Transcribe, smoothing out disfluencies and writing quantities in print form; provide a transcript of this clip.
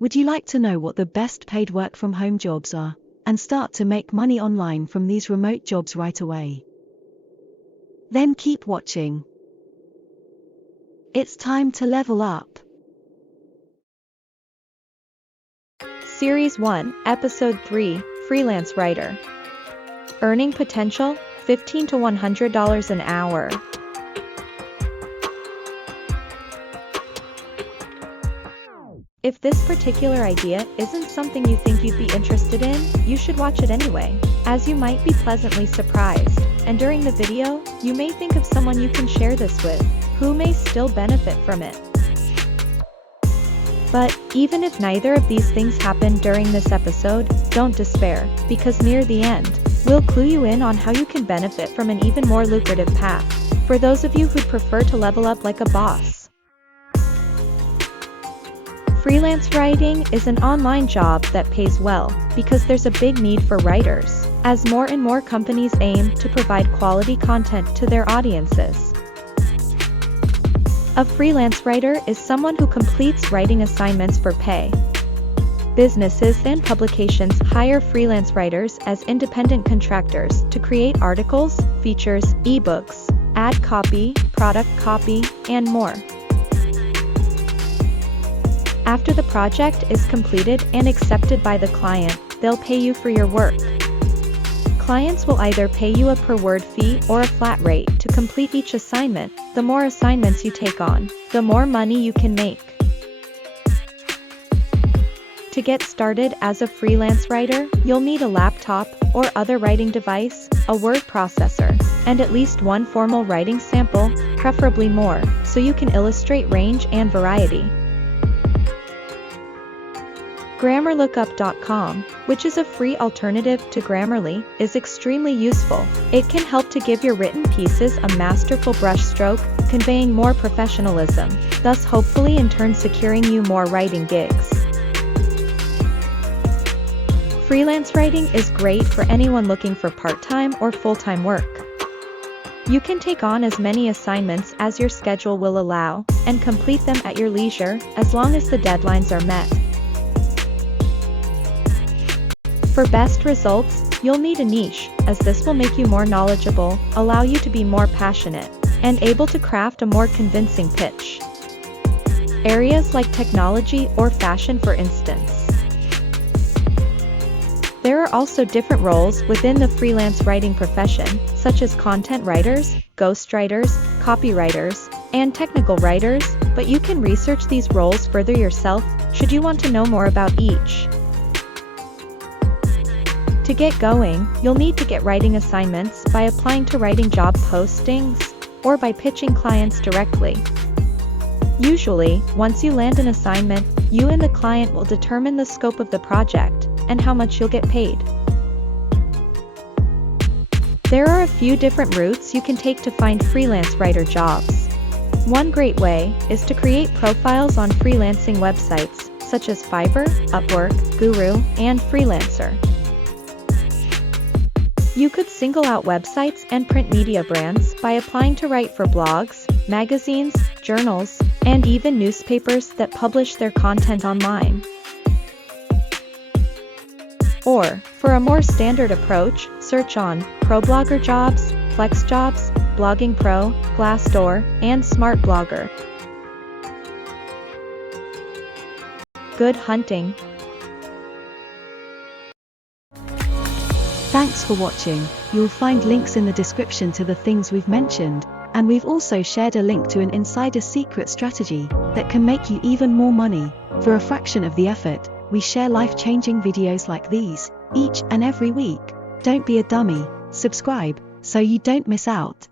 Would you like to know what the best paid work from home jobs are, and start to make money online from these remote jobs right away? Then keep watching. It's time to level up. Series 1, Episode 3, Freelance Writer. Earning potential, $15 to $100 an hour. If this particular idea isn't something you think you'd be interested in, you should watch it anyway, as you might be pleasantly surprised, and during the video, you may think of someone you can share this with, who may still benefit from it. But, even if neither of these things happen during this episode, don't despair, because near the end, we'll clue you in on how you can benefit from an even more lucrative path, for those of you who'd prefer to level up like a boss. Freelance writing is an online job that pays well, because there's a big need for writers, as more and more companies aim to provide quality content to their audiences. A freelance writer is someone who completes writing assignments for pay. Businesses and publications hire freelance writers as independent contractors to create articles, features, ebooks, ad copy, product copy, and more. After the project is completed and accepted by the client, they'll pay you for your work. Clients will either pay you a per-word fee or a flat rate to complete each assignment. The more assignments you take on, the more money you can make. To get started as a freelance writer, you'll need a laptop or other writing device, a word processor, and at least one formal writing sample, preferably more, so you can illustrate range and variety. GrammarLookup.com, which is a free alternative to Grammarly, is extremely useful. It can help to give your written pieces a masterful brushstroke, conveying more professionalism, thus hopefully in turn securing you more writing gigs. Freelance writing is great for anyone looking for part-time or full-time work. You can take on as many assignments as your schedule will allow, and complete them at your leisure, as long as the deadlines are met. For best results, you'll need a niche, as this will make you more knowledgeable, allow you to be more passionate, and able to craft a more convincing pitch. Areas like technology or fashion, for instance. There are also different roles within the freelance writing profession, such as content writers, ghostwriters, copywriters, and technical writers, but you can research these roles further yourself, should you want to know more about each. To get going, you'll need to get writing assignments by applying to writing job postings, or by pitching clients directly. Usually, once you land an assignment, you and the client will determine the scope of the project, and how much you'll get paid. There are a few different routes you can take to find freelance writer jobs. One great way is to create profiles on freelancing websites, such as Fiverr, Upwork, Guru, and Freelancer. You could single out websites and print media brands by applying to write for blogs, magazines, journals, and even newspapers that publish their content online. Or, for a more standard approach, search on ProBlogger Jobs, FlexJobs, Blogging Pro, Glassdoor, and Smart Blogger. Good hunting! Thanks for watching. You'll find links in the description to the things we've mentioned, and we've also shared a link to an insider secret strategy that can make you even more money. For a fraction of the effort, we share life-changing videos like these, each and every week. Don't be a dummy, subscribe, so you don't miss out.